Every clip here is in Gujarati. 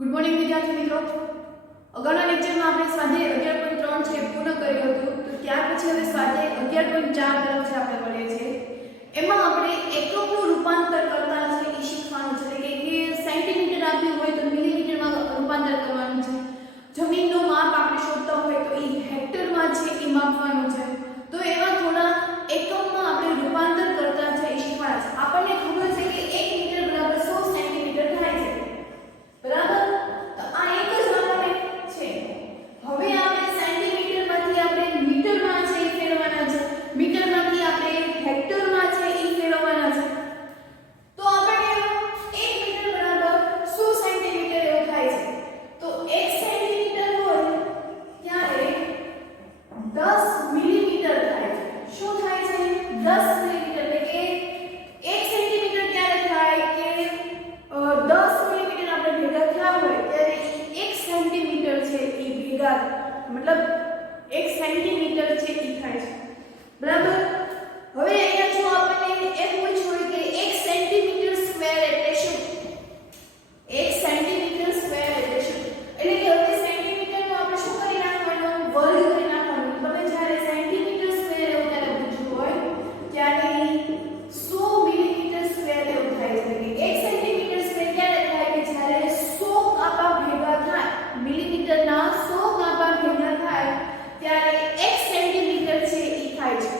ગુડ મોર્નિંગ વિદ્યાર્થી મિત્રો। અગાઉના લેક્ચરમાં આપણે સ્વાધ્યાય 11.3 છે પૂર્ણ કર્યું હતું, તો ત્યાર પછી હવે સ્વાધ્યાય 11.4 તરફ આપણે વળીએ છીએ। એમાં આપણે એકમનું રૂપાંતર કરતા છે એ શીખવાનું છે, એટલે કે સેન્ટીમીટર આપ્યું હોય તો મિલીમીટરમાં રૂપાંતર કરવાનું છે, જમીનનું માપ આપણે શોધતા હોય તો એ હેક્ટરમાં છે એ માપવાનું છે। તો એવા થોડા એકમમાં આપણે રૂપાંતર કરતા છે એ શીખવાના છે। આપણને ખબર છે કે 1 મીટર બરાબર 100 સેન્ટીમીટર થાય છે, બરાબર। તો આ એક જ આપણને છે। હવે આપણે સેન્ટીમીટરમાંથી આપણે મીટરમાં છે એ ફેરવવાના છે, મીટરમાંથી આપણે હેક્ટરમાં છે એ ફેરવવાના છે। તો આપણને 1 મીટર બરાબર 100 સેન્ટીમીટર એવું થાય છે। તો 1 સેન્ટીમીટર હોય ત્યારે 10 મિલીમીટર થાય છે। શું થાય છે? 10 મિલીમીટર, એટલે કે 1 સેન્ટીમીટર ત્યારે થાય કે 10 મિલીમીટર આપણે ભેગા થયા હોય ત્યારે 1 સેન્ટીમીટર છે એ ભેગા, મતલબ 1 સેન્ટીમીટર છે એ થાય છે, બરાબર। હવે અહીંયા જો આપણને એમ પૂછ્યું હોય કે 1 સેન્ટીમીટર સ્ક્વેર એટલે શું? 1 સેન્ટીમીટર સ્ક્વેર એટલે શું? એટલે કે હવે સેન્ટીમીટરનો આપણે શું કરી નાખવાનું? વર્ગ કરી નાખવાનું। તમે જ્યારે સેન્ટીમીટર સ્ક્વેર એવું ત્યારે પૂછ્યું હોય ત્યારે 100 મિલીમીટર સ્ક્વેર એવું થાય છે, કે 1 સેન્ટીમીટર સ્ક્વેર ક્યારે થાય કે જ્યારે 100 કાપા ભેગા થાય, મિલીમીટરના 100 કાપા ભેગા થાય ત્યારે 1 સેન્ટીમીટર છે એ થાય છે,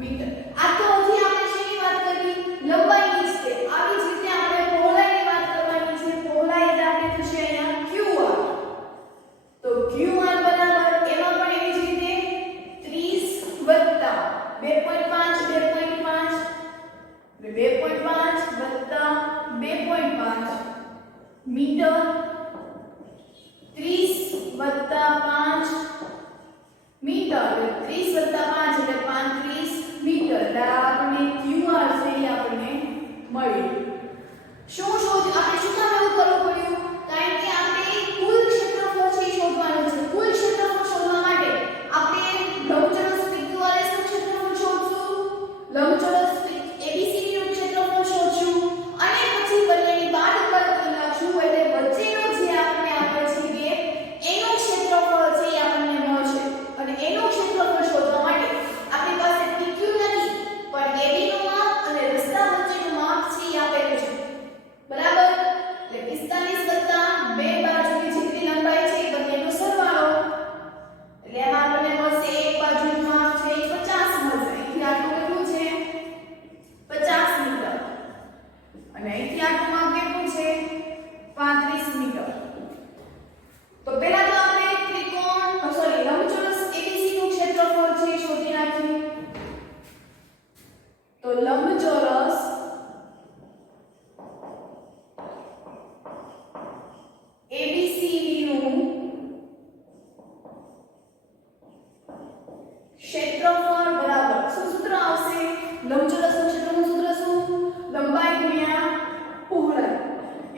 મીટર। આ તો હજી આપણે શેની વાત કરી? લંબાઈની જ છે। આવી જ રીતે આપણે પહોળાઈની વાત કરવાની છે। પહોળાઈ એટલે આપણે થશે અહીંયા qr। તો qr બરાબર એમાં પણ એવી જ રીતે 30 વત્તા 2.5 વત્તા 2.5 મીટર 30 વત્તા 5 મીટર 30 વત્તા 5 એટલે 35 મીટર। એટલે આપણને qr છે એ આપણને મળ્યું। શું શોધ આપણે શું કામ એવું કરવું પડ્યું? કારણ કે આપણે કુલ ક્ષેત્રફળ છે શોધવાનું છે। કુલ ક્ષેત્રફળ શોધવા માટે આપણે લંબચોરસ PQRS નું ક્ષેત્રફળ શોધશું, લંબચોરસ ABCD નું ક્ષેત્રફળ શોધશું અને પછી બંનેની બાદબાકી કરી નાખશું એટલે વચ્ચેનો જે આપણે આપે છે કે એનું ક્ષેત્રફળ છે એ આપણને મળશે। અને એનું ક્ષેત્રફળ શોધવા માટે આપણી પાસે PQ નથી પણ AB નું માપ અને રસ્તા વચ્ચેનું માપ છે એ આપેલું છે, બરાબર? એટલે 45 વત્તા 2 બાજુની જેટલી લંબાઈ છે એ બંનેનો સરવાળો એટલે એમાં આપણને મળશે એક બાજુનું માપ છે એ 50 મળશે। અહીંથી આટલું કેટલું છે? 50 મીટર અને અહીંથી આટલું માપ કેટલું છે? 35 મીટર। તો પહેલા તો આપણે લંબચોરસ ABC નું ક્ષેત્રફળ છે શોધી નાખીએ। તો લંબચોરસ ABCD નું ક્ષેત્રફળ બરાબર શું સૂત્ર આવશે? લંબચોરસનું ક્ષેત્રફળનું સૂત્ર શું? લંબાઈ ગુણ્યા પહોળાઈ।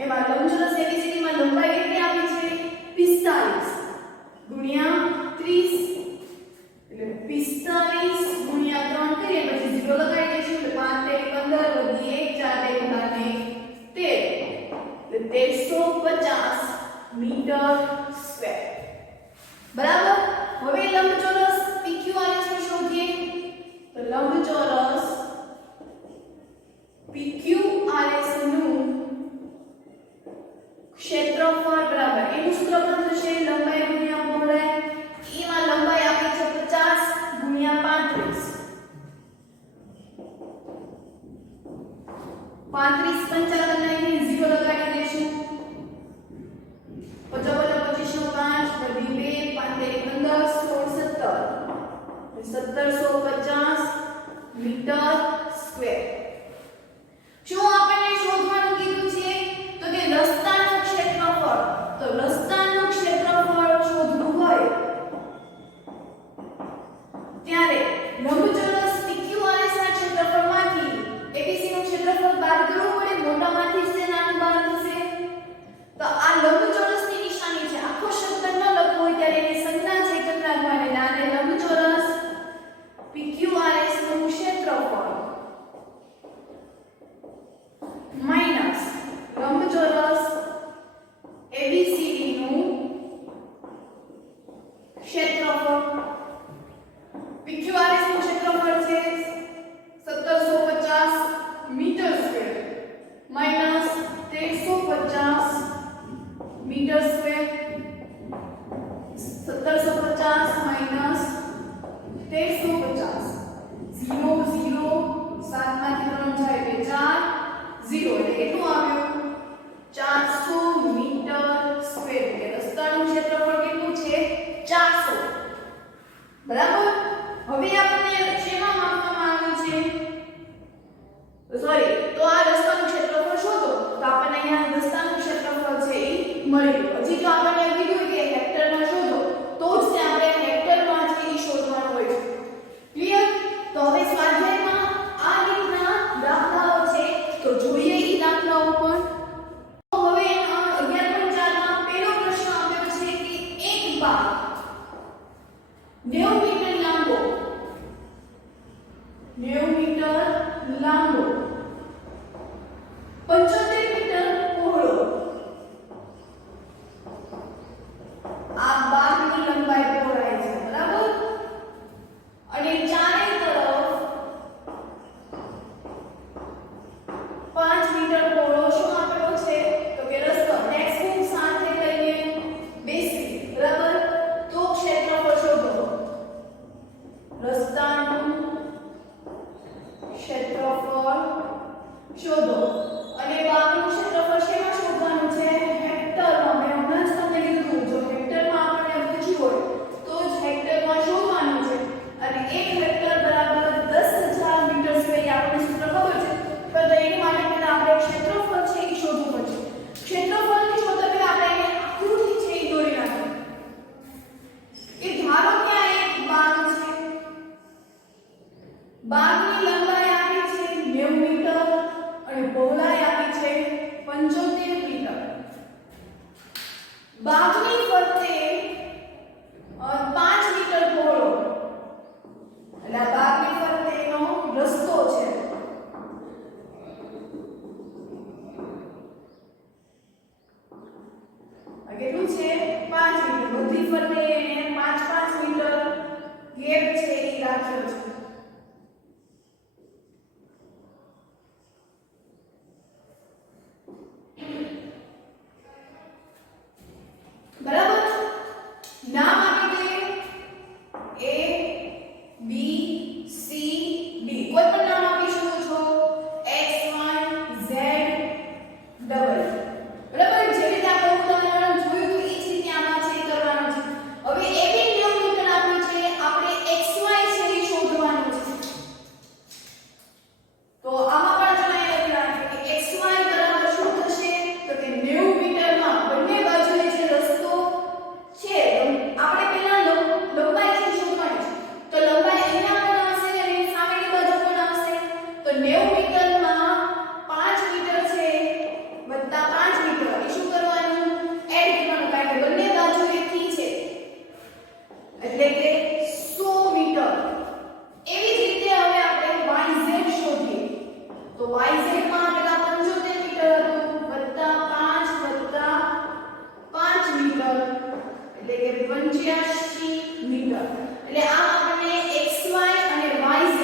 એમાં લંબચોરસ ABCD માં લંબાઈ કેટલી આપી છે? 45 ગુણ્યા 30 એટલે 45 ગુણ્યા 3 કરીએ પછી 0 લગાવી દઈશું એટલે 5 તેરી 15 વધી 1 4 તેરી 13 એટલે 1350 મીટર સ્ક્વેર, બરાબર? હવે લંબચોરસ PQRS નું શોધીએ। તો લંબચોરસ PQRS નું ક્ષેત્રફળ બરાબર એનું સૂત્ર પણ થશે લંબાઈ ગુણ્યા પહોળાઈ। એમાં લંબાઈ આપી છે 50 ગુણ્યા 35 35 55 લઈને 0 લગાડી દઈશું 50 25 નો 5 વધી 2 5 તેરી 15 16 1750 મીટર સ્ક્વેર। શું આપણને શોધવાનું કીધું છે? તો કે રસ્તાનું ક્ષેત્રફળ। તો રસ્તાનું ક્ષેત્રફળ શોધવું હોય ત્યારે લંબચોરસ PQRS ના ક્ષેત્રફળમાંથી ABC નું ક્ષેત્રફળ બાદ કરવું પડે, મોટામાંથી જ નાનું બાદ થશે। તો આ લંબચોરસની નિશાની છે। આખો શબ્દ ન લખવો હોય ત્યારે એની સંજ્ઞા છે કેટલા માટે નાને લંબચોરસ PQRS નું ક્ષેત્રફળ માઈનસ લંબચોરસ ABCD નું ક્ષેત્રફળ। PQRS નું ક્ષેત્રફળ છે 1750 metre square minus 1350 metre square. 1750 minus 1350 0 0 7 માંથી 3 જાય એટલે 4 0 એટલે કેટલું આવ્યું? 400 મીટર સ્ક્વેર। એટલે રસ્તાનું ક્ષેત્રફળ કેટલું છે? 400, બરાબર? હવે આપણને શેમાં માપવામાં આવ્યું છે? સોરી, તો આ રસ્તાનું ક્ષેત્રફળ શોધો તો આપણને અહીંયા રસ્તાનું ક્ષેત્રફળ છે એ મળ્યું। હજી જો આપણને કીધું કે હેક્ટરમાં શોધો તો જ આપણે હેક્ટરમાં જ એ શોધવાનું હોય છે, ક્લિયર? તો હવે શોધો અને બાગનું ક્ષેત્રફળ શેમાં શોધવાનું છે હેક્ટરમાં મેં હમણાં જ તમને કીધું જો હેક્ટરમાં આપણને પૂછ્યું હોય તો જ હેક્ટરમાં શોધવાનું છે અને 1 હેક્ટર બરાબર 10000 મીટર સ્ક્વેર આપણને સૂત્ર ખબર છે તો એની માટે પહેલા આપણે ક્ષેત્રફળ છે એ શોધવું પડશે ક્ષેત્રફળની શોધવા પહેલા આપણે એને આકૃતિ છે એ દોરી નાખીએ કે ધારો કે આ એક બાગ છે બાગની લંબાઈ આપી છે 90 મીટર અને પહોળાઈ આપી છે 75 મીટર બાગની ફરતે 5 મીટર પહોળો એટલે આ બાગની ફરતેનો રસ્તો છે આ કેટલું છે 5 મીટર બધી ફરતે એને 5 મીટર ગેપ છે એ રાખ્યો છે બરાબર નામ આપી દઈએ A B C D કોઈ પણ નામ આપી શકો છો X Y Z ડબલ બરાબર જે રીતે આપણે ઉદાહરણ જોયું તો એ જ રીતે આમાં છે કરવાનું છે હવે AB 90 મીટર આપ્યું છે આપણે XY છે એ શોધવાનું છે તો આમાં પણ જણાવી લખી કે XY બરાબર શું થશે તો કે 90 મીટરમાં બંને બાજુએ જે રસ્તો છે આપણે પહેલા લંબાઈ છે શોધવાની છે તો લંબાઈ અહીંયા પણ આવશે અને સામેની બાજુ પણ આવશે તો 90 મીટરમાં 5 મીટર છે વત્તા 5 મીટર એ શું કરવાનું એડ કરવાનું કારણ કે બંને બાજુએથી છે એટલે કે 100 મીટર એવી જ રીતે હવે આપણે YZ શોધીએ તો YZ માં પેલા 75 મીટર હતું વત્તા 5 વત્તા 5 મીટર એટલે કે 85 મીટર એટલે આ આપણને XY અને YZ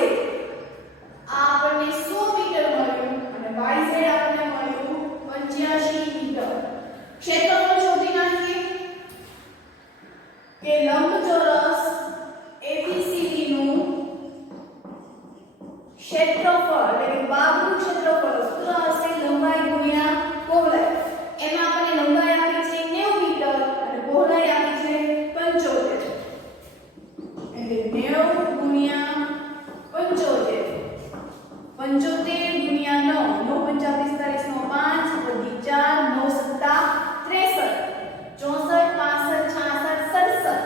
આ આપણને 100 મીટર મળ્યું અને YZ આપણને મળ્યું 85 મીટર ક્ષેત્રફળ શોધી નાખીએ કે લંબચોરસ ABCD નું ક્ષેત્રફળ એટલે કે બાગનું ક્ષેત્રફળ સૂત્ર હશે લંબાઈ ગુણ્યા પહોળાઈ એમાં આપણને લંબાઈ આપી છે 90 મીટર અને પહોળાઈ આપી છે 75 એટલે 90 ગુણ્યા 75 75 ગુણ્યા 9 9 5 45 નો 5 વધી 4 9 સત્તા 63 64 65 66 67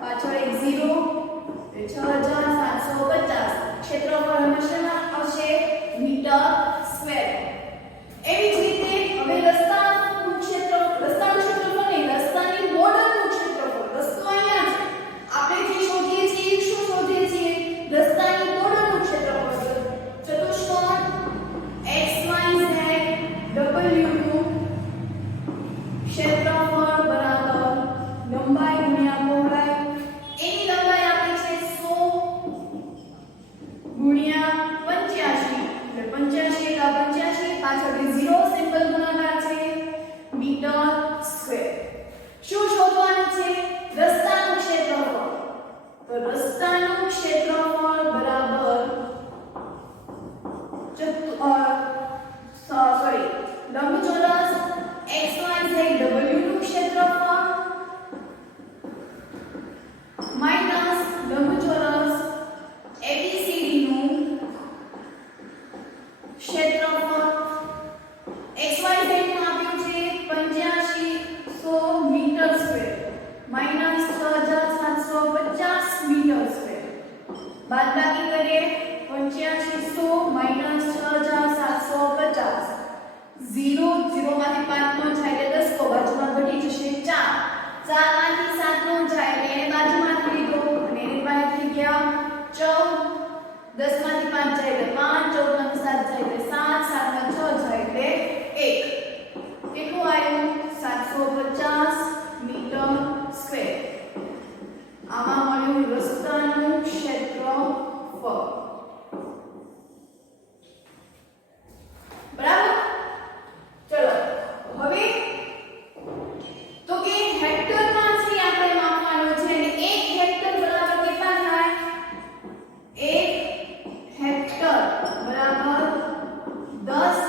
પાછળ એક 0 6750 ક્ષેત્રફળ હંમેશા આવશે મીટર સ્ક્વેર એવી જ રીતે હવે રસ્તાનું ક્ષેત્રફળ નહીં રસ્તાની બોર્ડરનું ક્ષેત્રફળ રસ્તો અહીંયા છે આપણે જે શોધીએ છીએ શું શોધીએ છીએ રસ્તાની બોર્ડરનું ક્ષેત્રફળ ચતુષ્કોણ XYZ W નું ક્ષેત્રફળ બરાબર લંબાઈ ગુણ્યા પહોળાઈ એની લંબાઈ આપી છે 100 ગુણ્યા 85 એટલે 85 એકા 85 પાછળથી 0 સિમ્પલ ગુણાકાર છે મીટર સ્ક્વેર શું શોધવાનું છે રસ્તાનું ક્ષેત્રફળ તો રસ્તાનું ક્ષેત્રફળ બરાબર લંબચોરસ XYZ W નું ક્ષેત્રફળ માઈનસ લંબચોરસ ABCD નું ક્ષેત્રફળ XYZ નું આપ્યું છે 8500 metre square minus 6750 metre square બાદબાકી કરીએ 8500 માઈનસ 6750 0 0 માંથી 5 નો જાય એટલે 10 કો બાજુમાં ઘટી જશે 4 4 માંથી 7 નો જાય એટલે એને બાજુમાંથી લીધો અને એની પાસે થઈ ગયા 14 10 માંથી 5 જાય એટલે 5 14 માંથી 7 જાય એટલે 7 7 માં 6 જાય એટલે 1 કેટલું આવ્યું 750 મીટર સ્ક્વેર આમાં મળ્યું રસ્તાનું ક્ષેત્રફળ બરાબર ચલો હવે તો કે હેક્ટરમાં છે આપણે માપવાનું છે અને 1 હેક્ટર બરાબર કેટલા થાય 1 હેક્ટર બરાબર 10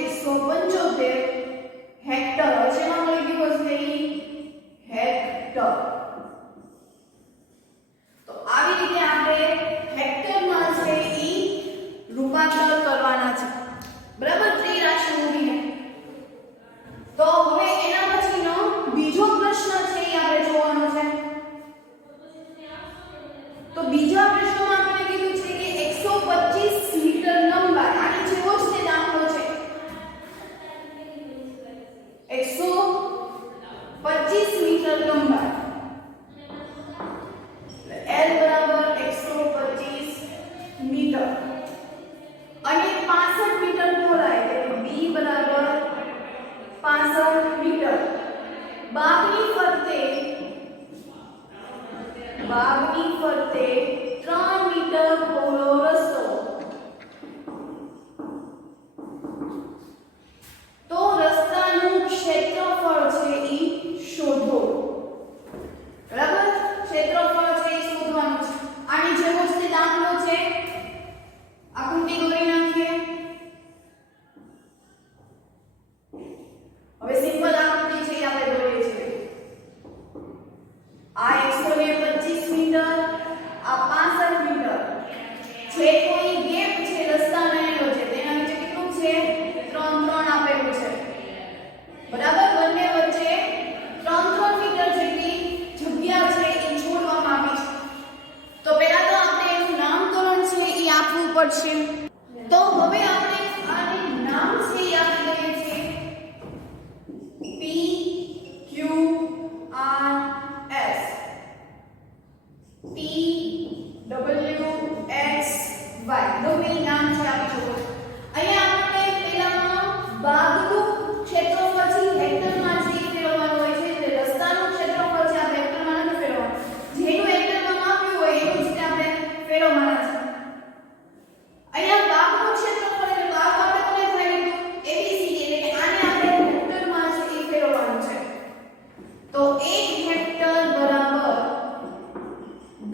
175 હેક્ટર જેમાં મળી ગયું છે હેક્ટર. તો આવી રીતે આપણે હેક્ટરમાં છે ઈ રૂપાંતર કરવાના છે, બરાબર, ત્રિરાશિ મૂકીને. તો હવે એના પછીનો બીજો પ્રશ્ન છે એ આપણે જોવાનો છે. તો બીજા પ્રશ્નમાં આપણે કીધું છે કે 125 મીટર લંબાઈ, આની જેવો જ તે દાખલો છે. 125 મીટર લંબાઈ, L બરાબર 125 મીટર અને 65 મીટર પહોળાઈ, એટલે B બરાબર 65 મીટર. બાગની ફરતે 3 મીટર પહોળો રસ્તો. તો રસ્તાનું ક્ષેત્રફળ છે ઈ શોધો, બરાબર, ક્ષેત્રફળ છે ઈ શોધવાનું છે. આની જેવો જ તે દાખલો છે, આકૃતિ દોરી નાખીએ. હવે સિમ્પલ આકૃતિ છે ઈ આપણે દોરીએ છીએ. આ 125 મીટર, આ 65 મીટર છે. કોઈ ગેપ છે રસ્તાનો એનો છે, તેના વચ્ચે કેટલું છે? 3 આપેલું છે, બરાબર. બંને વચ્ચે 3 મીટર જેટલી જગ્યા છે એ છોડવામાં આવી છે. તો પહેલા તો આપણે એનું નામકરણ છે એ આપવું પડશે. તો હવે આપણે આને નામ છે એ આપી દઈએ છીએ P Q R S. P W X Y ગમે નામ છે આપી શકો છો. અહીંયા આપણે પહેલામાં બાગનું ક્ષેત્રફળ છે હેક્ટરમાં છે એ ફેરવવાનું હોય છે, એટલે રસ્તાનું ક્ષેત્રફળ છે આપણે હેક્ટરમાં નથી ફેરવવાનું. જેનું હેક્ટરમાં માપ્યું હોય એનું જ આપણે ફેરવવાના છે. અહીંયા બાગનું ક્ષેત્રફળ એટલે બાગ આપણે કોને થઈ લીધું? ABCD, એટલે કે આને આપણે હેક્ટરમાં છે એ ફેરવવાનું છે. તો 1 હેક્ટર બરાબર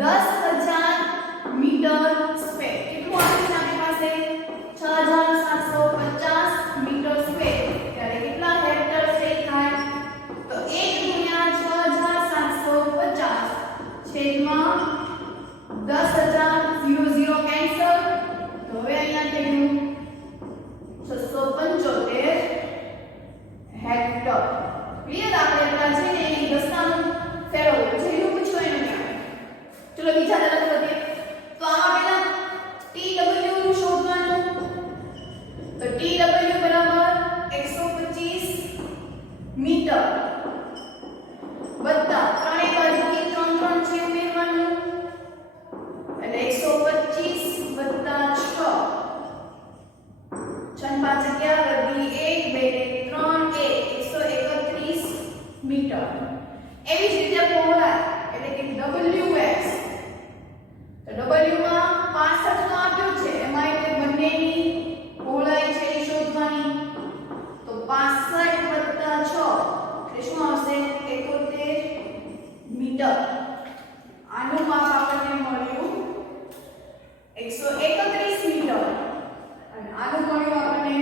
10,000 મીટર સ્ક્વેર. કેટલું આવે છે આપણી પાસે? 6,750 મીટર સ્ક્વેર. ત્યારે કેટલા હેક્ટર છે એ થાય? તો 1 ગુણ્યા 6,750 છેદમાં 10,000, 0 કેન્સલ. તો હવે અહીંયા થઈ ગયું 675 હેક્ટર. ક્લિયર? આપણે એટલા છે ને એ રસ્તાનું ફેરવવું છે, એનું પૂછ્યું એનું ક્યાં. ચલો બીજા તરફ વધીએ. તો આમાં પહેલા TW નું શોધવાનું. તો TW બરાબર 125 મીટર વત્તા ત્રણેય બાજુથી 3 છે ઉમેરવાનું, એટલે 125 વત્તા 6 6 5 11 વધી 1 2 3 131 મીટર. એવી જ રીતે પહોળાઈ એટલે કે WX. તો W માં 65 નો આપ્યો છે, એમાં એટલે બંનેની પહોળાઈ છે એ શોધવાની. તો 65 વત્તા 6 એટલે શું આવશે? 71 મીટર. આનું માપ આપણને મળ્યું 131 મીટર અને આનું મળ્યું આપણને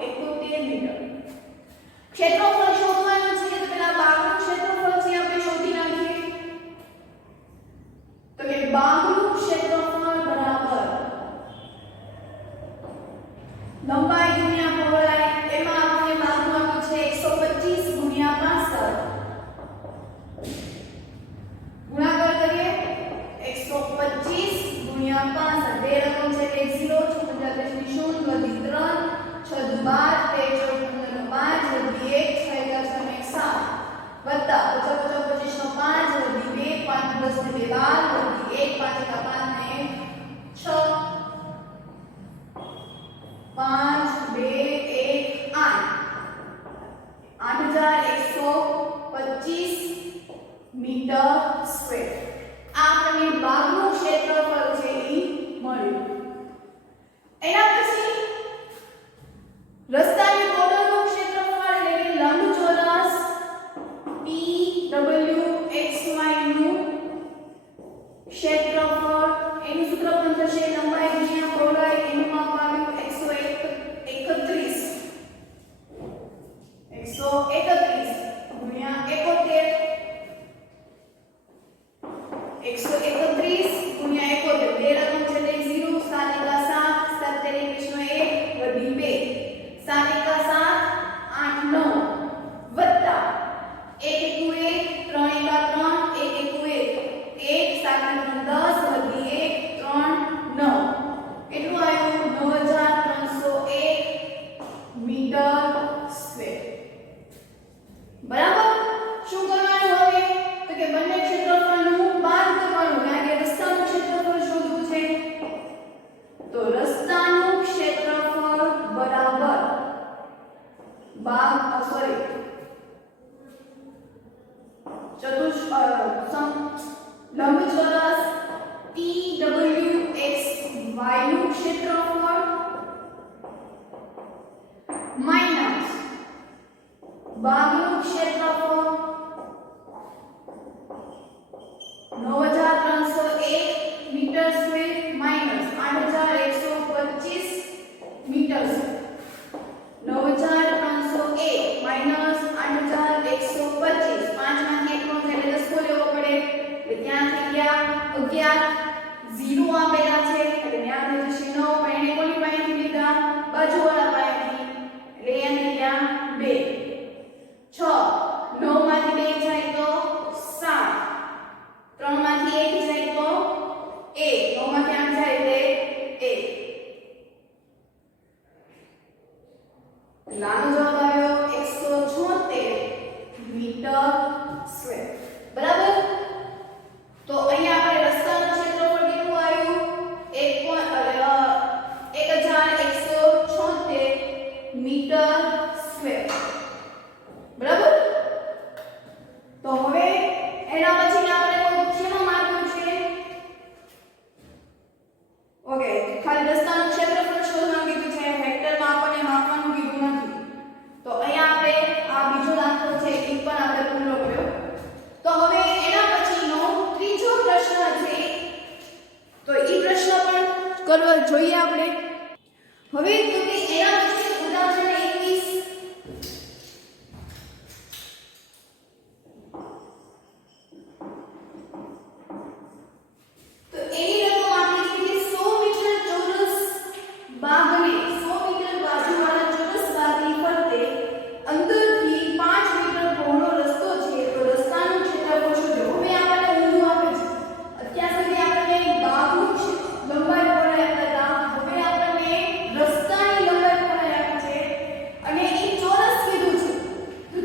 71 મીટર. ક્ષેત્રફળ શોધવાનું છે, તો પેલા બાગનું ક્ષેત્રફળ છે આપણે શોધી નાખીએ. તો કે બાગનું ક્ષેત્રફળ બરાબર લંબાઈ ગુણ્યા પહોળાઈ. એમાં આપણે બાગનું આપ્યું છે 125 ગુણ્યા 65. ગુણાકાર કરીએ 125 ગુણ્યા 65. બે રકમ છે એટલે 0 6 50 0 વધી 3 6 12 13 14 15 5 વધી 1 6 6 વત્તા 50 50 25 5 વધી 2 5 10 ને 2 12 વધી 1 5 5 ને 6 5 2 1 8 8125 મીટર સ્ક્વેર. આ આપણને બાગનું ક્ષેત્રફળ છે એ મળ્યું. એના પછી રસ્તાની બોર્ડરનું ક્ષેત્રફળ એટલે કે લંબચોરસ PWXY નું લંબચોરસ TWXY નું ક્ષેત્રફળ માઈનસ બાગનું ક્ષેત્રફળ 9301 metre square minus 8125 metre square 9301 minus 8125 5 માંથી 1 નો એટલે 10 લેવો પડે એટલે ત્યાં થઈ ગયા 11 0 આપેલા છે એટલે ત્યાં થઈ જશે 9 પણ એને કોની પાસેથી લીધા બાજુવાળા પાસેથી એટલે અહીંયા થઈ ગયા 2 6 9 માંથી 2 જાય તો 7 3 માંથી 1 જાય તો 1 9 માંથી 8 જાય એટલે 1 લાનો જવાબ આવ્યો 176 મીટર સ્ક્વેર બરાબર તો અહીંયા આપણે રસ્તાનું ક્ષેત્રફળ કેટલું આવ્યું 1176 મીટર સ્ક્વેર બરાબર તો હવે એના પછી આપણે કોઈ શેમાં માપ્યું છે ઓકે ખાલી રસ્તાનું ક્ષેત્રફળ શોધવાનું કીધું છે હેક્ટરમાં આપણને માપવાનું કીધું નથી તો અહીંયા આપણે આ બીજો દાખલો છે એ પણ આપણે પૂરો કર્યો તો હવે એના પછીનો ત્રીજો પ્રશ્ન છે તો એ પ્રશ્ન પણ કરવા જોઈએ આપણે હવે તો કે એના પછી ઉદાહરણ 21 તો એની રકમ આપી છે કે 100 મીટર ચોરસ બાગને 100 મીટર બાજુવાળા ચોરસ બાગની ફરતે અંદરથી 5 મીટર પહોળો રસ્તો છે તો રસ્તાનું ક્ષેત્રફળ શોધો હવે આપણને ઊંધું આપે છે અત્યાર સુધી આપણને બાગનું લંબાઈ પહોળાઈ આપતા હવે આપણને રસ્તાની લંબાઈ પહોળાઈ આપી છે અને એ ચોરસ કીધું છે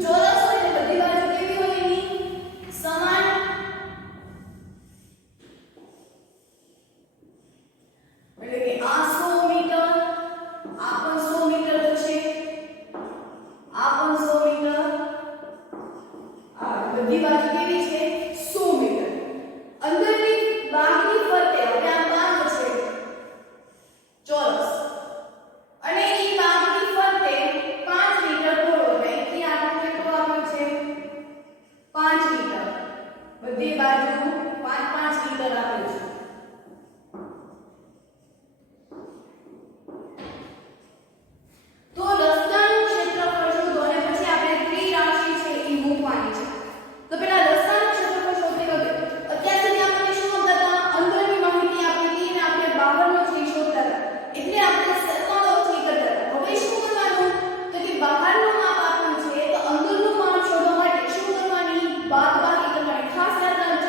તો ચોરસ હોય એટલે બધી બાજુ કેવી હોય એની સમાન એટલે કે આ 100 મીટર આ પણ 100 મીટર થશે આ પણ 100 મીટર આ બધી બાજુ કેવી છે 100 મીટર અંદરની બાગની ફરતે હવે આ બાગ છે ચોરસ અને એ બાગની ફરતે 5 મીટર પહોળો અહીંથી આટલું કેટલું આપ્યું છે 5 મીટર બધી બાજુ 5 મીટર આપ્યું છે તો રસ્તાનું ક્ષેત્રફળ શોધો અને પછી આપણે ત્રિરાશિ છે એ મૂકવાની છે તો પેલા રસ્તાનું ક્ષેત્રફળ શોધતી વખતે અત્યાર સુધી આપણને શું આવતા હતા અંદરની માહિતી આપી હતી અને આપણે બહારનો છે એ શોધતા હતા એટલે આપણે સરખામણી કરતા હતા હવે શું કરવાનું તો કે બહારનું માપ આપ્યું છે તો અંદરનું માપ શોધવા માટે શું કરવાની બાદબાકી કરવાની ખાસ યાદ રાખજો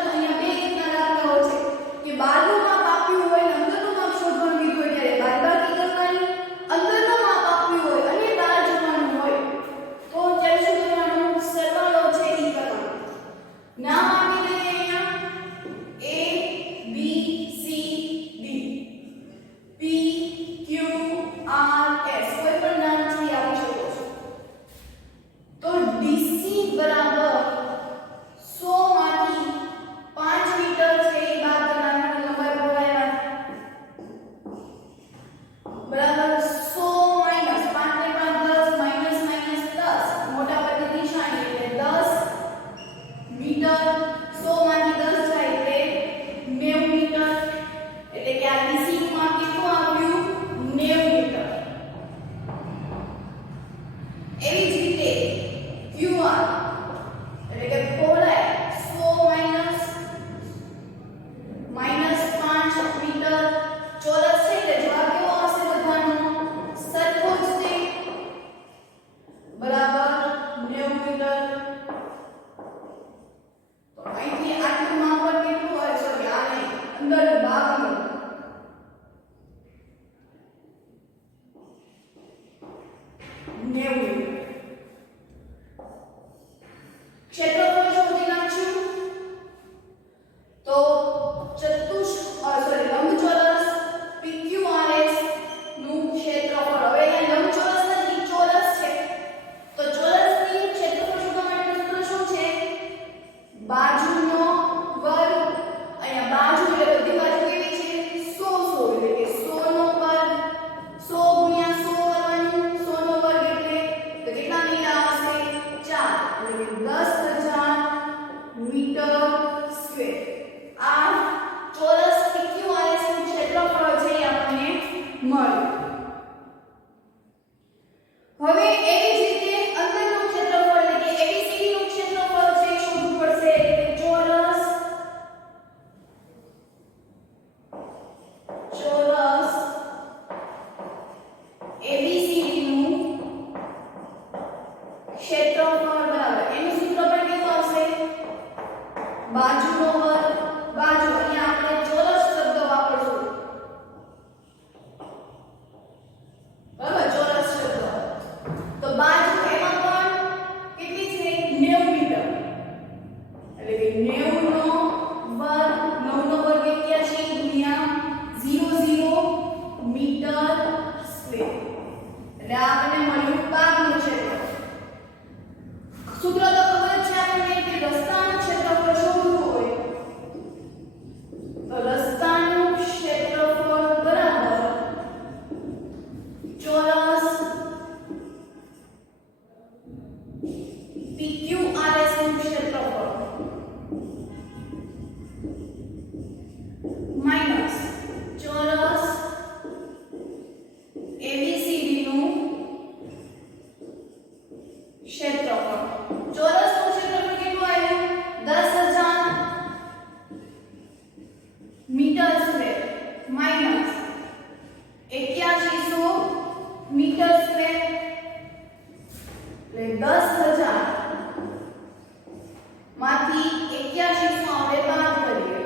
માંથી 81 નો આપણે બાદ કરીએ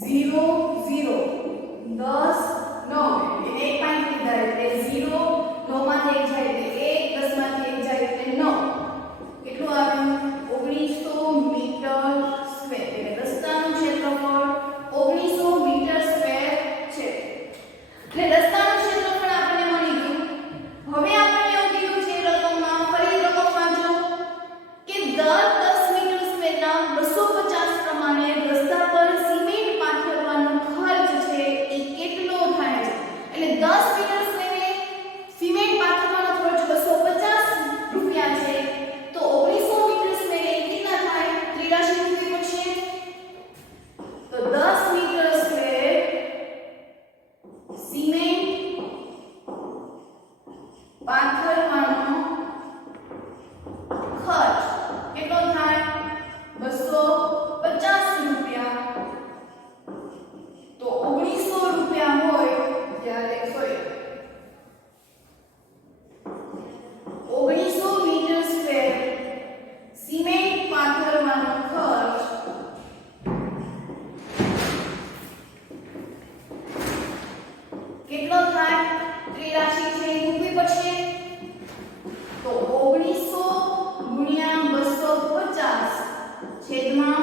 0 0 10 9 એને એક માંથી લીધા એટલે 0 9 માંથી 1 જાય એટલે 1 10 માંથી 1 જાય એટલે 9 કેટલું આવ્યું 1900 મીટર સ્ક્વેર એટલે રસ્તાનું ક્ષેત્રફળ 1900 મીટર સ્ક્વેર છે એટલે રસ્તાનું ક્ષેત્રફળ આપણને મળી ગયું હવે આપણને એવું કીધું છે રકમમાં ફરી રકમ વાંચો કે દર 10 મીટર સ્ક્વેરના 250 પ્રમાણે રસ્તા પર સિમેન્ટ પાથરવાનો ખર્ચ છે એ કેટલો થાય છે એટલે 10 મીટર સ્ક્વેરે સિમેન્ટ પાથરવાનો ખર્ચ 250 રૂપિયા છે તો 1900 મીટર સ્ક્વેરે કેટલા થાય 83 રૂપિયા પડશે તો 10 મીટર સ્ક્વેર સિમેન્ટ પાથરવાનો ખર્ચ કેટલો થાય 250 રૂપિયા તો 1900 રૂપિયા હોય ત્યારે 1900 મીટર સ્ક્વેર સિમેન્ટ પાથરવાનો ખર્ચ કેટલો થાય 83 છે મૂકવી પડશે તો 1900 ગુણ્યા 250 છેદમાં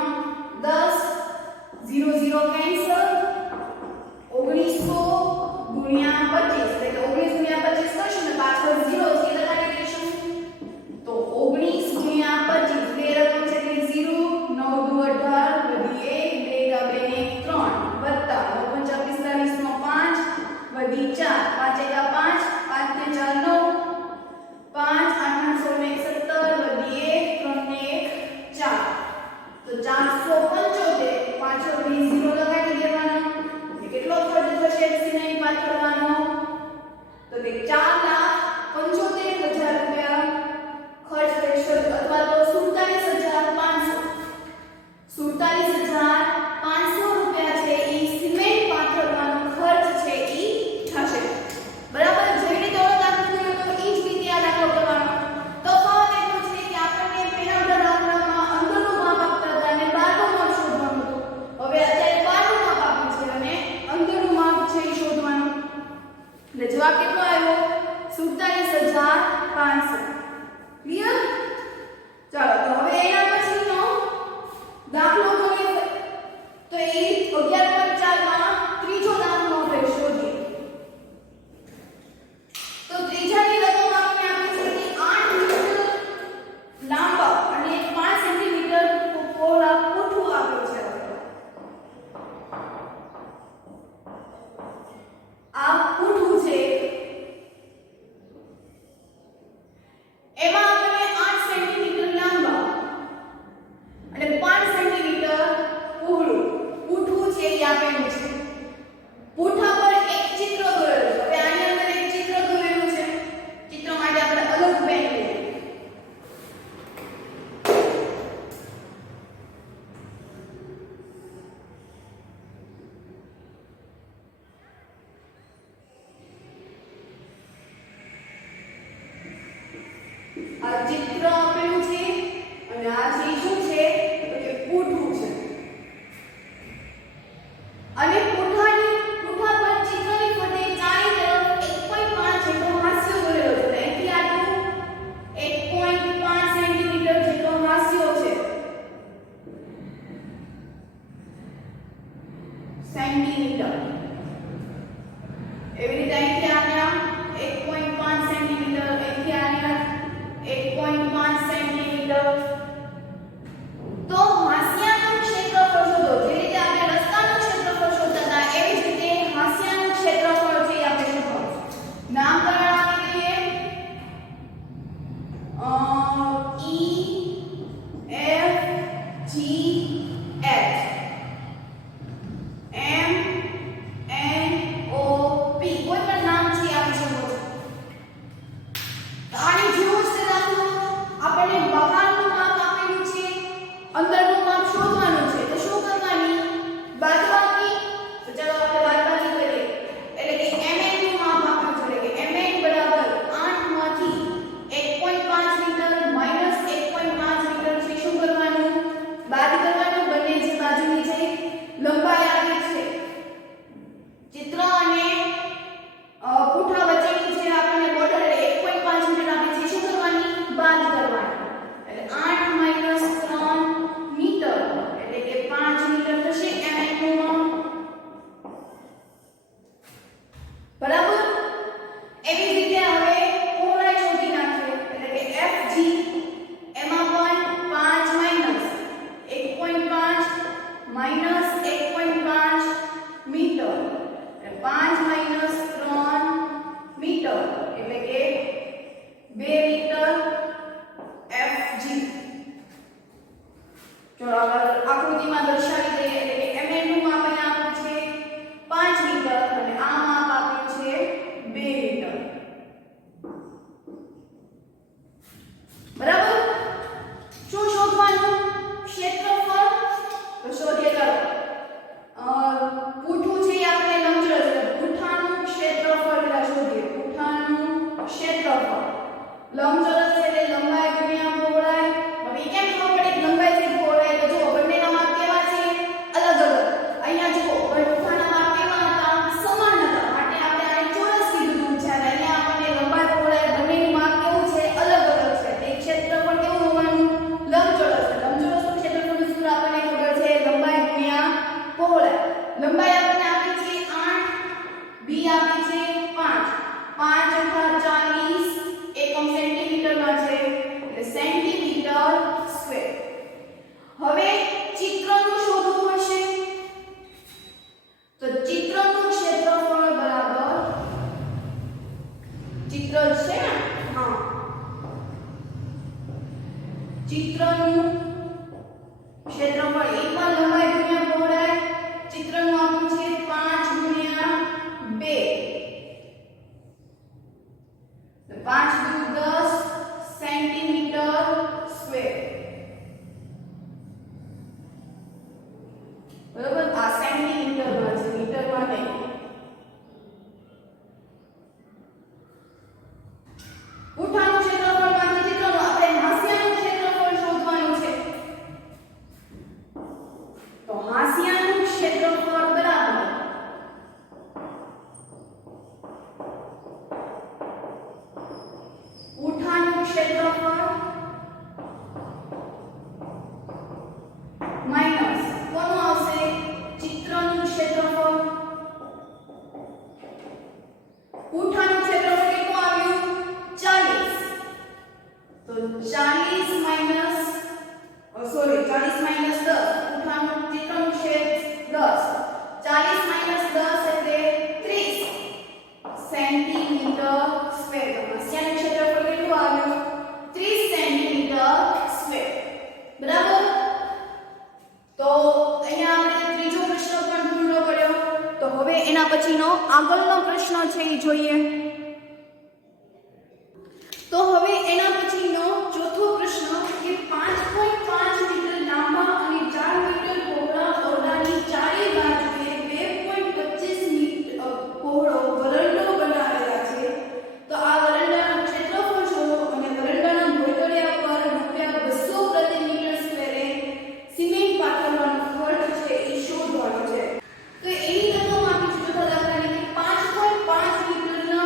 10 0 0 કેન્સલ 1900 ગુણ્યા 25 એટલે 19 ગુણ્યા 25 કરશું ને પાછળ 0 છે લગાડી દઈશું તો 19 ગુણ્યા 25 બે રકમ છે એટલે 0 9 દુ 18 વધી 1 2 2 ને 3 વત્તા 9 45 નો 5 વધી 4 5 એકા 5 5 ને 4 9 5 8 16 ને 17 વધી 1 3 ને 1 4 તો 475 પાછળ 0 લગાડી દેવાનો કેટલો ખર્ચ થશે સિમેન્ટ પાથરવાનો તો તે 4,75,000 રૂપિયા ખર્ચ થશે અથવા તો 47,500 રૂપિયા છે એ સિમેન્ટ પાથરવાનો ખર્ચ છે એ થશે બરાબર જે રીતે ઓળખ દાખલો કર્યો તો એ જ રીતે આ દાખલો કરવાનો તો ફાવત એટલું છે કે આપણને પહેલા દાખલામાં અંદરનું માપ આપતા હતા અને બહારનું માપ શોધવાનું હતું હવે અત્યારે બહારનું માપ આપ્યું છે અને અંદરનું માપ છે એ શોધવાનું એટલે જવાબ કેટલો આવ્યો 47,500 ક્લિયર ચાલો તો હવે એના પછીનો દાખલો જોઈએ તો એ 11.4 માં ત્રીજો દાખલો આપણે શોધીએ તો ત્રીજાની રકમ આપણે આપી છે કે 8 મીટર લાંબા અને 5 સેન્ટીમીટર પહોળા પૂઠું આપ્યું છે આ પૂઠું છે એમાં આપણે 8 સેન્ટીમીટર લાંબા અને 5 સેન્ટીમીટર પહોળું પૂઠું છે એ આપેલું છે પૂઠા પર એક ચિત્ર દોરેલું છે હવે આની અંદર એક ચિત્ર દોરેલું છે ચિત્ર માટે આપણે અલગ પેન લઈએ આ ચિત્ર આપેલું છે અને આ જે શું છે તો કે પૂઠું છે અને પૂઠા પર ચિત્રની ફરતે ચારે તરફ 1.5 જેટલો હાસ્યો દોરેલો છે એટલે આટલું 1.5 સેન્ટીમીટર જેટલો હાસ્યો છે સેન્ટીમીટર એવી રીતે અહીંથી આવ્યા 1.5 સેન્ટીમીટર અહીંથી આવ્યા 1.5 સેન્ટીમીટર તો હાસ્યાનું ક્ષેત્રફળ શોધો જે રીતે આપણે રસ્તાનું ક્ષેત્રફળ શોધતા હતા એવી જ રીતે હાસ્યાનું ક્ષેત્રફળ છે આપણે શોધવાનું નામકરણ આપી દઈએ ચલો આગળ આકૃતિમાં દર્શાવી દઈએ એટલે કે mn નું માપ અહીંયા આપ્યું છે 5 મીટર અને આ માપ આપ્યું છે 2 મીટર. બરાબર. શું શોધવાનું? ક્ષેત્રફળ. તો શોધીએ ચાલો. પૂઠું છે આપણે લંબચોરસ પૂઠાનું ક્ષેત્રફળ પેલા શોધીએ. પૂઠાનું ક્ષેત્રફળ લંબચોરસ છે એટલે લંબાઈ ગુણ્યા પહોળાઈ. હવે કેમ ખબર પડે કે લંબાઈ છે પહોળાઈ? તો જો બંનેના માપ કેવા છે? અલગ અલગ. અહીંયા જુઓ પૂઠાના માપ કેવા હતા? સમાન હતા માટે આપણે આને ચોરસ કીધું છે. અને અહીંયા આપણને લંબાઈ પહોળાઈ બંનેનું માપ કેવું છે? અલગ અલગ છે. તે ક્ષેત્રફળ કેવું હોવાનું? લંબચોરસ. લંબચોરસનું ક્ષેત્રફળનું સૂત્ર આપણને ખબર છે લંબાઈ ગુણ્યા પહોળાઈ. લંબાઈ આપણને આપી છે 8, b આપી છે 5. 5 × 40 એકમ સેન્ટીમીટરમાં છે એટલે સેન્ટીમીટર સ્ક્વેર. હવે ચિત્રનું શોધવું પડશે. તો ચિત્રનું ક્ષેત્રફળ બરાબર ચિત્ર છે ને? હા. ચિત્રનું ક્ષેત્રફળ એકવાર લંબાઈ ગુણ્યા પહોળાઈ. ચિત્રનું આપ્યું છે 5 ગુણ્યા 2. તો 5 × 10 સેન્ટીમીટર સ્ક્વેર. બરાબર. આ સેન્ટીમીટરમાં છે મીટરમાં નહીં. પૂઠાનું ક્ષેત્રફળમાંથી ચિત્રનું આપણે હાંસિયાનું ક્ષેત્રફળ શોધવાનું છે. તો હાંસિયાનું ક્ષેત્રફળ બરાબર પૂઠાનું ક્ષેત્રફળ માઈનસ કોનું આવશે? ચિત્રનું ક્ષેત્રફળ. પૂઠાનું ક્ષેત્રફળ કેટલું આવ્યું? 40. તો 40 માઈનસ 10. પૂઠાનું ચિત્રનું ક્ષેત્ર 10. 40 માઈનસ 10 એટલે 30 સેન્ટીમીટર સ્ક્વેર. હાંસિયાનું ક્ષેત્રફળ કેટલું આવ્યું? 30 સેન્ટીમીટર સ્ક્વેર. બરાબર. તો અહીંયા આપણે ત્રીજો પ્રશ્ન પણ પૂર્ણ કર્યો. તો હવે એના પછીનો આગળનો પ્રશ્ન છે એ જોઈએ. તો હવે એના પછીનો ચોથો પ્રશ્ન કે 5.5 મીટર લાંબા અને 4 મીટર પહોળા ઓરડાની ચારે બાજુએ 2.25 મીટર પહોળો વરંડો બનાવેલા છે. તો આ વરંડાનું ક્ષેત્રફળ શોધો અને વરંડાના ભોંયતળિયા પર ₹200 પ્રતિ મીટર સ્ક્વેરે સિમેન્ટ પાથરવાનો ખર્ચ છે એ શોધવાનો છે. તો એની રકમ આપી છે ચોથા દાખલાની કે 5.5 મીટરના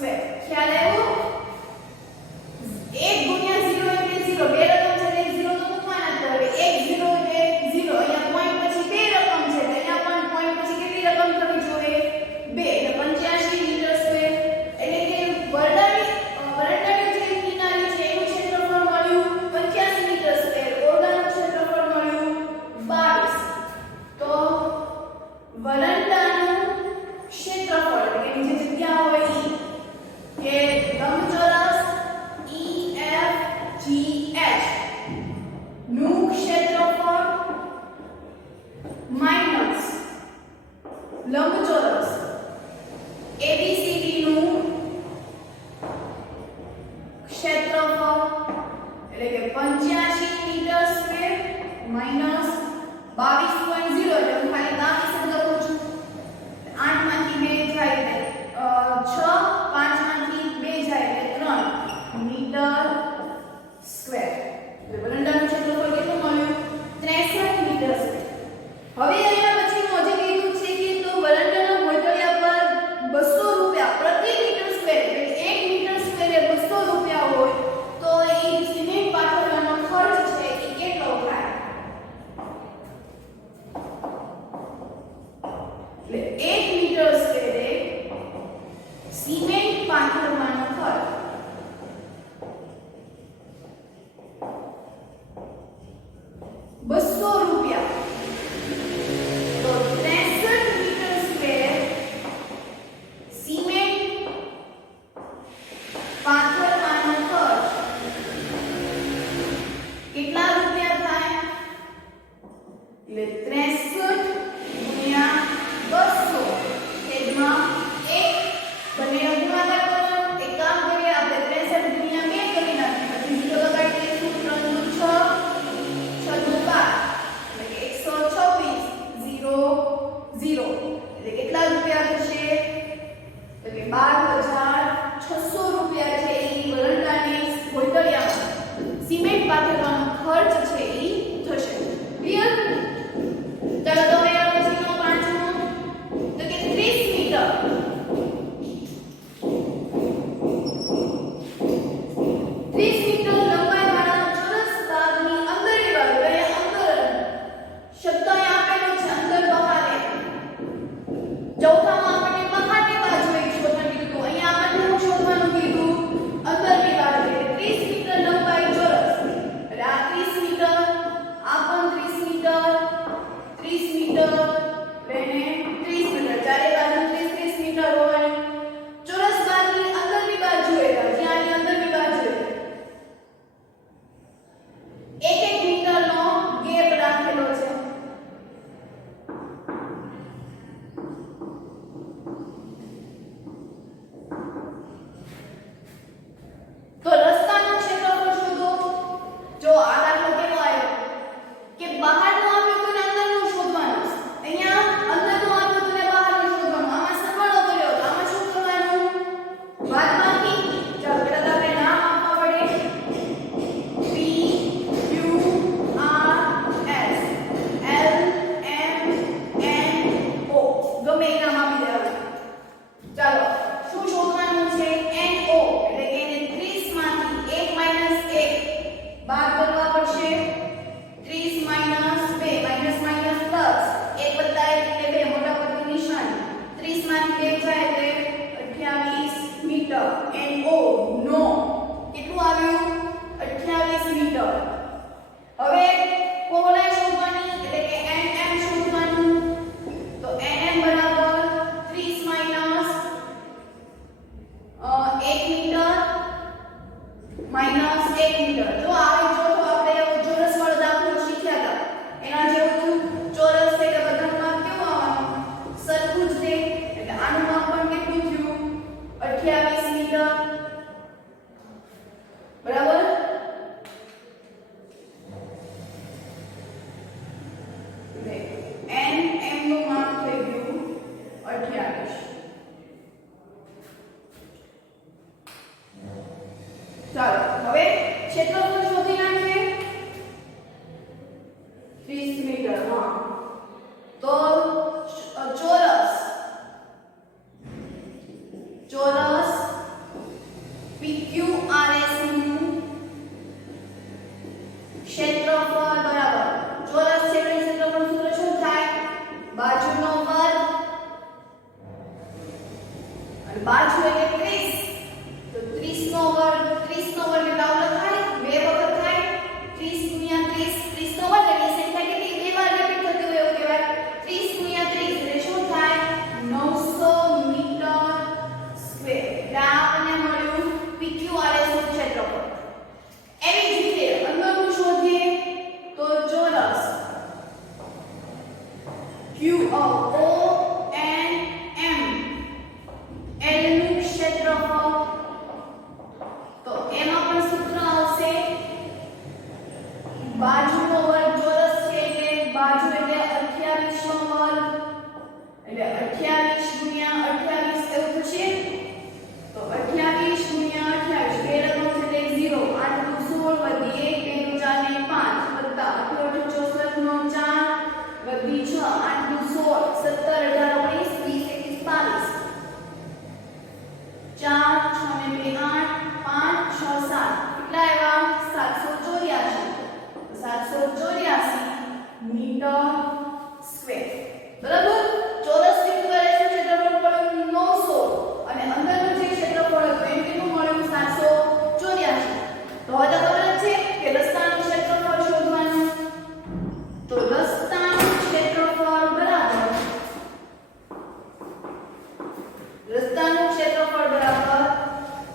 સ્ક્વેર. ખ્યાલ આવ્યો? 1 ગુણ્યા 0 એટલે 0. બે રકમ છે એટલે 0 તો મૂકવાના જ. હવે 1 0 એટલે 0. અહીંયા પોઈન્ટ પછી બે રકમ છે તો અહીંયા પણ પોઈન્ટ પછી કેટલી રકમ થવી જોઈએ? 2 એટલે 85 મીટર સ્ક્વેર. એટલે કે વરંડાની જે કિનારી છે એનું ક્ષેત્રફળ મળ્યું 85 મીટર સ્ક્વેર. ઓરડાનું ક્ષેત્રફળ મળ્યું 22. તો વરંડાનું ક્ષેત્રફળ એટલે કે જે જગ્યા હોય ઈ કે લંબચોરસ EFGH નું ક્ષેત્રફળ માઈનસ લંબચોરસ ABCD નું ક્ષેત્રફળ એટલે કે 85 મીટર સ્ક્વેર માઈનસ 22.0 એટલે હું ખાલી 22 જ લખું છું. 8 માંથી 2 જાય એટલે 6, 5 માંથી 2 જાય એટલે 3 મીટર સ્ક્વેર. એટલે વરંડાનું ક્ષેત્રફળ કેટલું મળ્યું? 63 મીટર સ્ક્વેર. હવે અહીંયા પછીનું હજી કીધું છે કે તો વરંડાના ભોંયતળિયા પર 200 રૂપિયા પ્રતિ મીટર સ્ક્વેર એટલે 1 મીટર સ્ક્વેર એ 200 રૂપિયા હોય તો એ સિમેન્ટ પાથરવાનો ખર્ચ છે એ કેટલો થાય? એટલે 1 મીટર સ્ક્વેરે સિમેન્ટ પાથરવાનો ખર્ચ 200 રૂપિયા. તો 63 મીટર સ્ક્વેર સિમેન્ટ પાથરવાનો ખર્ચ કેટલા રૂપિયા થાય? એટલે 63 ગુણ્યા 200 છેદમાં 1 બંને ગુણાકાર કરો. એક કામ કરીએ આપણે 63 ગુણ્યા 2 કરી નાખીએ પછી જીરો લગાડી દઈશું. 3 દુ 6 6 દુ 12 એટલે 126 0 0 એટલે કેટલા રૂપિયા થશે? તો કે 12600 રૂપિયા છે એ વરંડાની ભોંયતળિયામાં સિમેન્ટ પાથરવાનો ખર્ચ છે એ થશે. ક્લિયર? ચાલો તો હવે આ પછીનો પાંચમો તો કે 30 મીટર 30 મીટર લંબાઈવાળા ચોરસ ભાગની અંદરની બાજુ અહીંયા અંદર શબ્દ અહીંયા આપેલો છે અંદર બહાર એમ. ચોથામાં આપણને બહારની બાજુ એક શોધવાનું કીધું હતું. અહીંયા આપણને શું શોધવાનું કીધું? અંદરની બાજુ એટલે 30 મીટર લંબાઈ ચોરસ. એટલે આ 30 મીટર આ પણ 30 મીટર 30 મીટર અને 30 મીટર ચારે બાજુ 30 મીટર હોય. ચોરસ ભાગની અંદરની બાજુએ જ્યાંની અંદરની બાજુએ 1 મીટરનો ગેપ રાખેલો છે. તો રસ્તાનું ક્ષેત્રફળ શોધો. જો આ દાખલો કેવો આવ્યો કે બહારનું આપ્યું તો ને અંદરનું શોધવાનું. અહીંયા અંદરનું આપ્યું તો ને બહારનું શોધવાનું. આમાં સરવાળો કર્યો તો આમાં શું કરવાનું? બાદબાકી. ચાલો પેલા તો આપણે નામ આપવા પડે. P Q R S L M N O ગમે એ નામ આપી દેવાનું. ચાલો શું શોધવાનું છે? NO એટલે કે એને 30 માંથી 1 1 બાદ કરવા પડશે. 30 માઈનસ 2 માઈનસ માઈનસ પ્લસ 1 વત્તા 1 એટલે 2 મોટા પદની નિશાની. 30 માંથી 2 જાય એટલે 28 મીટર. NO નો કેટલું આવ્યું? 28 મીટર. હવે પહોળાઈ શોધવાની એટલે કે NM શોધવાનું. તો NM બરાબર 30 માઈનસ 1 મીટર માઈનસ 1 મીટર. જો આવે જો તો આપણે ચોરસ વાળો દાખલો શીખ્યા હતા એના જેવું થયું. ચોરસ છે એટલે બધાનું માપ કેવું આવવાનું? સરખું જ છે. એટલે આનું માપ પણ કેટલું થયું? 28 મીટર. બરાબર? NM નું માપ થઈ ગયું 28. ચાલો હવે ક્ષેત્રફળ શોધી નાખીએ. 30 મીટર. હા તો ચોરસ બાજુ એટલે 30 તો 30 નો વર્ગ 30 નો વર્ગ એટલે આવું લખાય બે વખત થાય 30 ગુણ્યા 30 30 નો વર્ગ એટલે સંખ્યા કેટલી બે વાર રિપીટ થતી હોય એવું કહેવાય 30 ગુણ્યા 30 એટલે શું થાય 900 મીટર સ્ક્વેર એટલે આ આપણને મળ્યું PQRS નું ક્ષેત્રફળ એવી જ રીતે અંદરનું શોધીએ તો ચોરસ QONM L નું ક્ષેત્રફળ તો એમાં પણ સૂત્ર આવશે બાજુનો વર્ગ ચોરસ છે એટલે બાજુ એટલે 28 નો વર્ગ એટલે 28 ગુણ્યા 28 એવું થશે તો 28 ગુણ્યા 28 બે રકમ છે એટલે 0 8 નું 16 વધી 1 2 નું 4 ને 5 વત્તા 8 64 નો 4 વધી 6 8 નું 16 17 18 19 20 21 22 4 6 ને 2 8 5 6 7 કેટલા આવ્યા 784 મીટર સ્ક્વેર બરાબર ચોરસ PQRS નું ક્ષેત્રફળ મળ્યું 900 અને અંદરનું જે ક્ષેત્રફળ હતું એમ કેટલું મળ્યું 784 તો હવે તો ખબર જ છે કે રસ્તાનું ક્ષેત્રફળ શોધવાનું તો રસ્તાનું ક્ષેત્રફળ બરાબર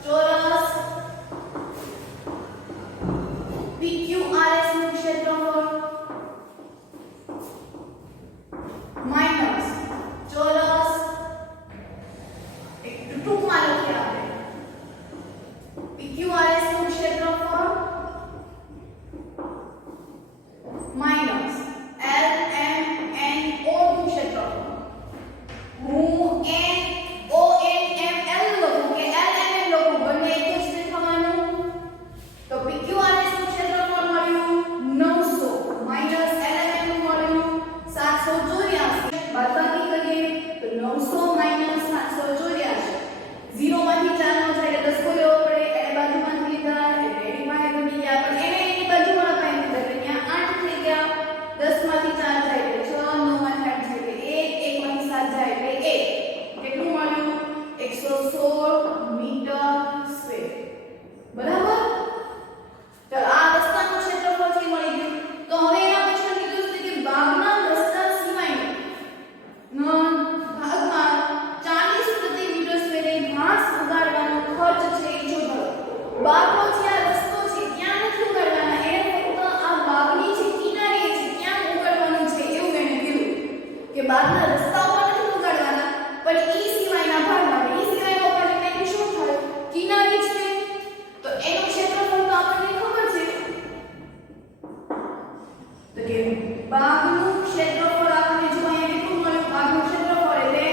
ચોરસ PQRS નું ક્ષેત્રફળ માઈનસ ચોરસ એક ટૂંકમાં લખીએ આપણે PQRS નું ક્ષેત્રફળ માઈનસ LMNO નું ક્ષેત્રફળ હું NONML લખું કે LMN લખું બંને એક જ દેખાવાનું તો PQRS નું ક્ષેત્રફળ મળ્યું 900 માઈનસ LMN નું મળ્યું 784 બાદબાકી કરીએ તો 900 માઈનસ 784 0 માંથી 4 નો જાય એટલે 10 કો લેવો પડે એટલે બાજુમાંથી લીધા એટલે એની પાસે બની ગયા પણ એને એની બાજુમાં અપાઈ દીધા એટલે ત્યાં 8 થઈ ગયા 10 માંથી 4 જાય એટલે 6 9 માંથી 8 જાય એટલે 1 1 માંથી 7 જાય એટલે 1 કેટલું મળ્યું 116 મીટર સ્ક્વેર બરાબર તો આ રસ્તાનું ક્ષેત્રફળ થી મળી ગયું તો હવે એના પછી કીધું છે કે બાગના રસ્તા સિવાયનો ભાગમાં 40 પ્રતિ મીટર સ્ક્વેરે ઘાસ ઉગાડવાનો ખર્ચ છે એ શોધો બાગનો જે આ રસ્તો છે ત્યાં નથી ઉગાડવાના એને ફક્ત આ બાગની જે કિનારે છે ત્યાં ઉગાડવાનું છે એવું એને કીધું કે બાગના રસ્તા ઉપર નથી ઉગાડવાના પણ ઈ સિવાયના ભાગમાં ઈ સિવાયનો ભાગ એટલે શું થાય કિનારી છે તો એનું ક્ષેત્રફળ તો આપણને ખબર છે તો કે બાગનું ક્ષેત્રફળ આપણને જો અહીંયા કેટલું મળ્યું બાગનું ક્ષેત્રફળ એટલે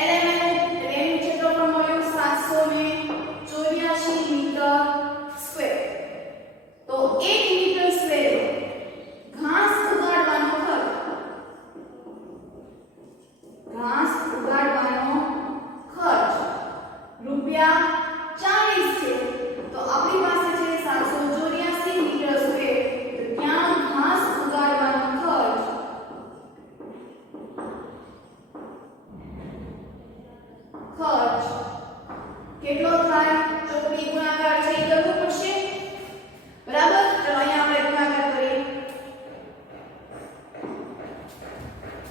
LMN એટલે એનું ક્ષેત્રફળ મળ્યું 784 મીટર સ્ક્વેર તો 1 મીટર સ્ક્વેર ઘાસ ઉગાડવાનો ખર્ચ રૂપિયા 40 છે તો આપણી પાસે છે 784 મીટર સ્ક્વેર તો ત્યાં ઘાસ ઉગાડવાનો ખર્ચ કેટલો થાય ચોકડી ગુણાકાર છે એ કરવું પડશે બરાબર ચલો અહીંયા આપણે ગુણાકાર કરીએ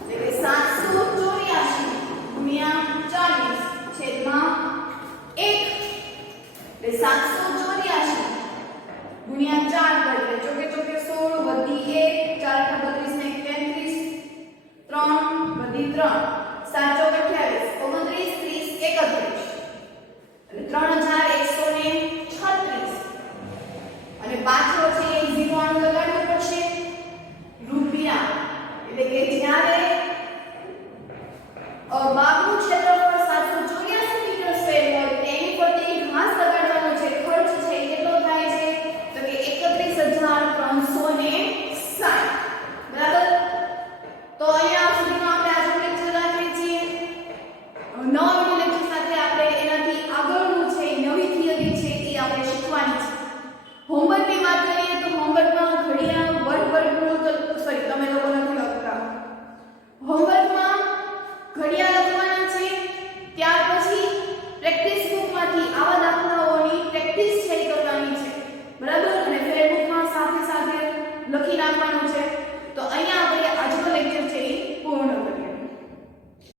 એટલે કે 784 ગુણ્યા 40 છેદમાં 1 એટલે 784 ગુણ્યા 4 કરીએ ચોકે ચોકે 16 વધી 1 4 32 ને 33 3 વધી 3 7 ચોક 28 29 30 31 અને 3136 અને પાછો છે એ 0 આનું લગાડવું પડશે રૂપિયા એટલે કે જ્યારે બાગનું ક્ષેત્રફળ 784 મીટર સ્ક્વેર હોય તેની પર તેની ઘાસ લગાડવાનો જે ખર્ચ છે એ કેટલો થાય છે તો કે 31360 બરાબર તો અહીંયા સુધીમાં આપણે આજનો લેક્ચર રાખીએ છીએ વાંચવાનું